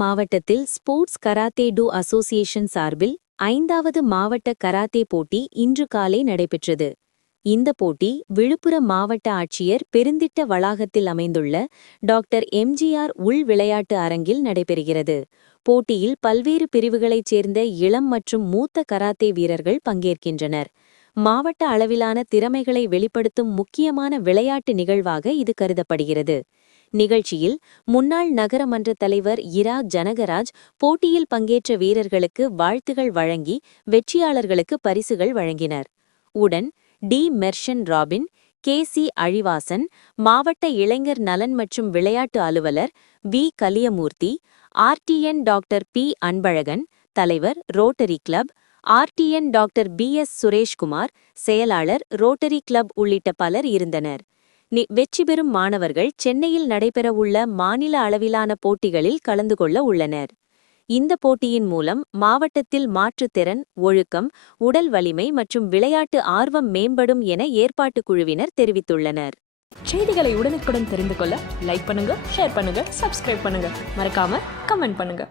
மாவட்டத்தில் sports karate two association சார்பில் ஐந்தாவது மாவட்ட கராத்தே போட்டி இன்று காலை நடைபெற்றது. இந்த போட்டி விழுப்புரம் மாவட்ட ஆட்சியர் பெருந்திட்ட வளாகத்தில் அமைந்துள்ள டாக்டர் எம்ஜிஆர் உள் விளையாட்டு அரங்கில் நடைபெறுகிறது. போட்டியில் பல்வேறு பிரிவுகளைச் சேர்ந்த இளம் மற்றும் மூத்த கராத்தே வீரர்கள் பங்கேற்கின்றனர். மாவட்ட அளவிலான திறமைகளை வெளிப்படுத்தும் முக்கியமான விளையாட்டு நிகழ்வாக இது கருதப்படுகிறது. நிகழ்ச்சியில் முன்னாள் நகரமன்ற தலைவர் இரா ஜனகராஜ் போட்டியில் பங்கேற்ற வீரர்களுக்கு வாழ்த்துகள் வழங்கி வெற்றியாளர்களுக்கு பரிசுகள் வழங்கினர். உடன் T. Mershan Robin K. C. Alivasan மாவட்ட இளைஞர் நலன் மற்றும் விளையாட்டு அலுவலர் V. Kaliyamoorthy RTN doctor P. Anbazhagan தலைவர் rotary club RTN doctor P. S. Sureshkumar செயலாளர் ரோட்டரி கிளப் உள்ளிட்ட பலர் இருந்தனர். நி வெற்றி பெறும் மாணவர்கள் சென்னையில் நடைபெறவுள்ள மாநில அளவிலான போட்டிகளில் கலந்து கொள்ள உள்ளனர். இந்த போட்டியின் மூலம் மாவட்டத்தில் மாற்றுத்திறன் ஒழுக்கம் உடல் வலிமை மற்றும் விளையாட்டு ஆர்வம் மேம்படும் என ஏற்பாட்டுக் குழுவினர் தெரிவித்துள்ளனர். செய்திகளை உடனுக்குடன் தெரிந்து கொள்ள லைக் பண்ணுங்க ஷேர் பண்ணுங்க சப்ஸ்கிரைப் பண்ணுங்க. மறக்காம கமெண்ட் பண்ணுங்க.